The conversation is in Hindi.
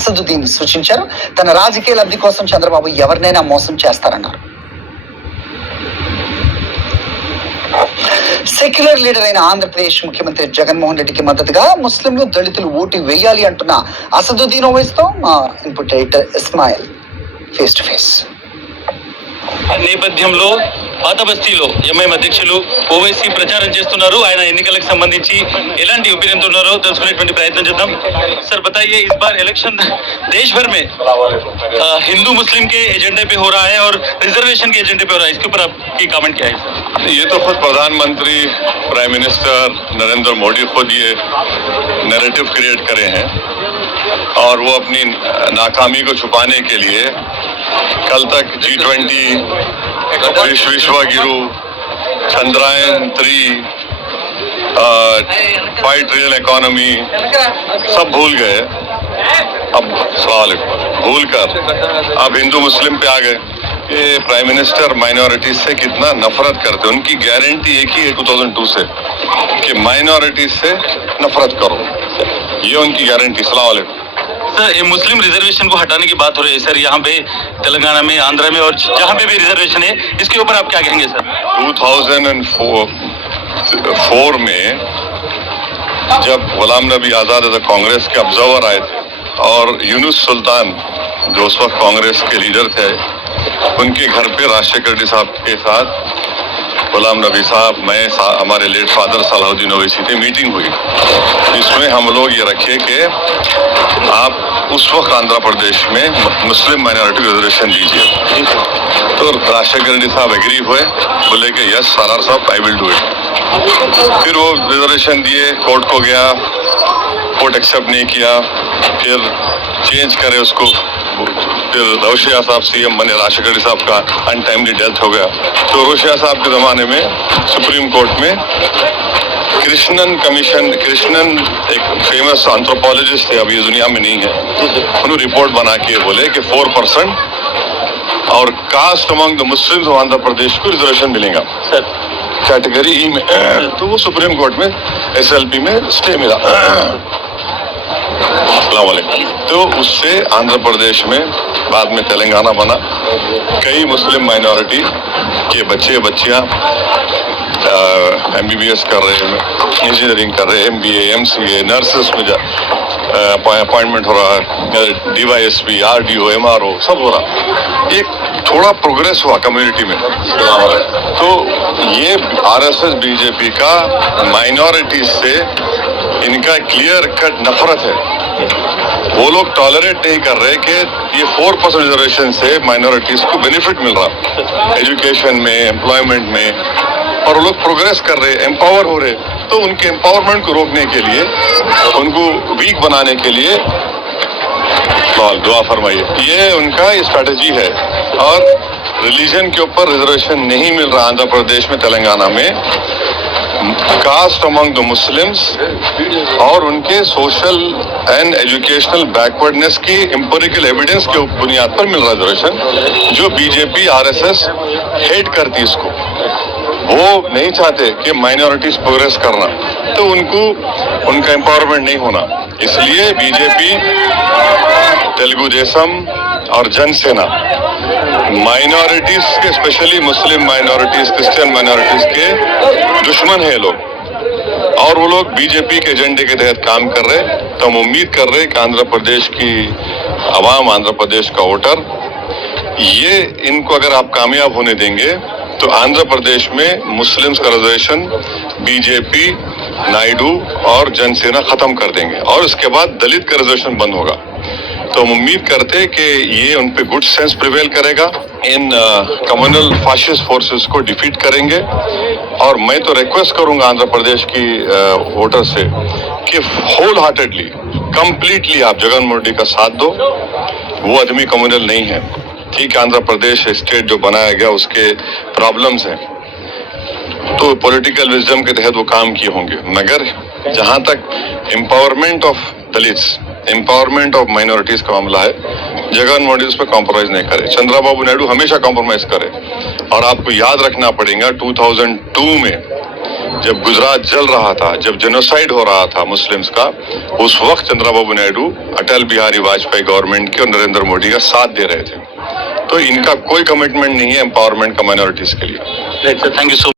అసదుద్దీన్ సూచించారు. తన రాజకీయ లబ్ధి కోసం చంద్రబాబు ఎవరినైనా మోసం చేస్తారన్నారు. సెక్యులర్ లీడర్ అయిన ఆంధ్రప్రదేశ్ ముఖ్యమంత్రి జగన్మోహన్ రెడ్డికి మద్దతుగా ముస్లింలు దళితులు ఓటు వేయాలి అంటున్న అసదుద్దీన్ ఓవైసీతో మా input editor Ismail face to face. నేపథ్యంలో పాత బస్తీలో ఎంఐఎం అధ్యక్షులు ఓవైసీ ప్రచారం చేస్తున్నారు. ఆయన ఎన్నికలకు సంబంధించి ఎలాంటి ఒపీనియన్ ఉన్నారో తెలుసుకునేటువంటి ప్రయత్నం చేద్దాం. सर बताइए, इस बार इलेक्शन देश भर में हिंदू मुस्लिम के एजेंडे पे हो रहा है और रिजर्वेशन के एजेंडे पे हो रहा है, इसके ऊपर आपकी कमेंट क्या है? ये तो खुद प्रधानमंत्री प्राइम मिनिस्टर नरेंद्र मोदी खुद ये नैरेटिव क्रिएट करे हैं और वो अपनी नाकामी को छुपाने के लिए कल तक G20, विश्व गुरु, चंद्रयान 3, 5 ट्रिलियन इकोनॉमी सब भूल गए. अब सवाल भूल कर अब हिंदू मुस्लिम पे आ गए. ये प्राइम मिनिस्टर माइनॉरिटीज से कितना नफरत करते हैं. उनकी गारंटी एक ही है 2002 से कि माइनॉरिटीज से नफरत करो. ये उनकी गारंटी. सलाम वालेकुम. सर, ये मुस्लिम रिजर्वेशन को हटाने की बात हो रही है सर, यहाँ पे तेलंगाना में, आंध्र में और जहाँ पे भी रिजर्वेशन है, इसके ऊपर आप क्या कहेंगे सर? 2004 में जब गुलाम नबी आजाद कांग्रेस के ऑब्जर्वर आए थे और यूनुस सुल्तान जो उस वक्त कांग्रेस के लीडर थे, उनके घर पे राजशेखर रेड्डी साहब के साथ गुलाम नबी साहब, मैं, हमारे लेट फादर सलाहुद्दीन ओवैसी थे, मीटिंग हुई. इसमें हम लोग ये रखे कि आप उस वक्त आंध्र प्रदेश में मुस्लिम माइनॉरिटी रिजर्वेशन दीजिए. तो राजशेखर रेड्डी साहब एग्री हुए, बोले कि यस सालार साहब आई विल डू इट. फिर वो रिजर्वेशन दिए, कोर्ट को गया, कोर्ट एक्सेप्ट नहीं किया, फिर चेंज करे उसको. फिर रोशिया साहब सीएम बने, राजशेखर रेड्डी साहब का अनटाइमली डेथ हो गया. तो रोशिया साहब के ज़माने में सुप्रीम कोर्ट में कृष्णन कमीशन, कृष्णन एक फेमस एंथ्रोपोलॉजिस्ट थे, अभी दुनिया में नहीं है, उन्होंने रिपोर्ट बना के बोले कि 4% और caste among the Muslims of Andhra Pradesh को रिजर्वेशन मिलेगा कैटेगरी ई में. तो वो सुप्रीम कोर्ट में SLP में स्टे मिला. तो उससे आंध्र प्रदेश में बाद में तेलंगाना बना. कई मुस्लिम माइनॉरिटी के बच्चे बच्चियां MBBS कर रहे हैं, इंजीनियरिंग कर रहे हैं, MBA, MCA, नर्सेस में अपॉइंटमेंट हो रहा है, DYSP, RDO, MRO सब हो रहा. एक थोड़ा प्रोग्रेस हुआ कम्युनिटी में. तो ये RSS BJP का माइनॉरिटी से इनका क्लियर कट नफरत है. वो लोग टॉलरेट नहीं कर रहे कि ये 4% रिजर्वेशन से माइनॉरिटीज को बेनिफिट मिल रहा एजुकेशन में, एम्प्लॉयमेंट में, और वो लोग प्रोग्रेस कर रहे, एम्पावर हो रहे. तो उनके एम्पावरमेंट को रोकने के लिए, उनको वीक बनाने के लिए दुआ फरमाइए. ये उनका स्ट्रैटेजी है. और रिलीजन के ऊपर रिजर्वेशन नहीं मिल रहा आंध्र प्रदेश में, तेलंगाना में. कास्ट अमंग द मुस्लिम्स और उनके सोशल एंड एजुकेशनल बैकवर्डनेस की एम्पिरिकल एविडेंस के बुनियाद पर मिल रहा रिजर्वेशन, जो बीजेपी RSS हेट करती इसको. वो नहीं चाहते कि माइनॉरिटीज प्रोग्रेस करना, तो उनको उनका एम्पावरमेंट नहीं होना. इसलिए बीजेपी, तेलुगु देशम और जनसेना माइनॉरिटीज के, स्पेशली मुस्लिम माइनॉरिटीज, क्रिश्चियन माइनॉरिटीज के दुश्मन है लोग. और वो लोग बीजेपी के एजेंडे के तहत काम कर रहे. तो हम उम्मीद कर रहे हैं कि आंध्र प्रदेश की आवाम, आंध्र प्रदेश का वोटर, ये इनको अगर आप कामयाब होने देंगे तो आंध्र प्रदेश में मुस्लिम्स का रिजर्वेशन बीजेपी, नायडू और जनसेना खत्म कर देंगे. और इसके बाद दलित का रिजर्वेशन बंद होगा. तो हम उम्मीद करते हैं कि ये उन पे गुड सेंस प्रिवेल करेगा, इन कम्युनल फाशिस्ट फोर्सेस को डिफीट करेंगे. और मैं तो रिक्वेस्ट करूंगा आंध्र प्रदेश की वोटर से कि होल हार्टेडली, कंप्लीटली आप जगनमोहन रेड्डी का साथ दो. वो आदमी कम्युनल नहीं है. ठीक है, आंध्र प्रदेश स्टेट जो बनाया गया उसके प्रॉब्लम्स हैं, तो पॉलिटिकल विजडम के तहत वो काम किए होंगे. मगर जहां तक empowerment of Dalits, empowerment of minorities का मामला है, जगनमोहन रेड्डी उस पर कॉम्प्रोमाइज नहीं करे. चंद्रबाबू नायडू हमेशा कॉम्प्रोमाइज करे. और आपको याद रखना पड़ेगा 2002 में जब गुजरात जल रहा था, जब जेनोसाइड हो रहा था मुस्लिम्स का, उस वक्त चंद्रबाबू नायडू अटल बिहारी वाजपेयी गवर्नमेंट के और नरेंद्र मोदी का साथ दे रहे थे। तो इनका कोई कमिटमेंट नहीं है एम्पावरमेंट का माइनॉरिटीज के लिए। Thank you so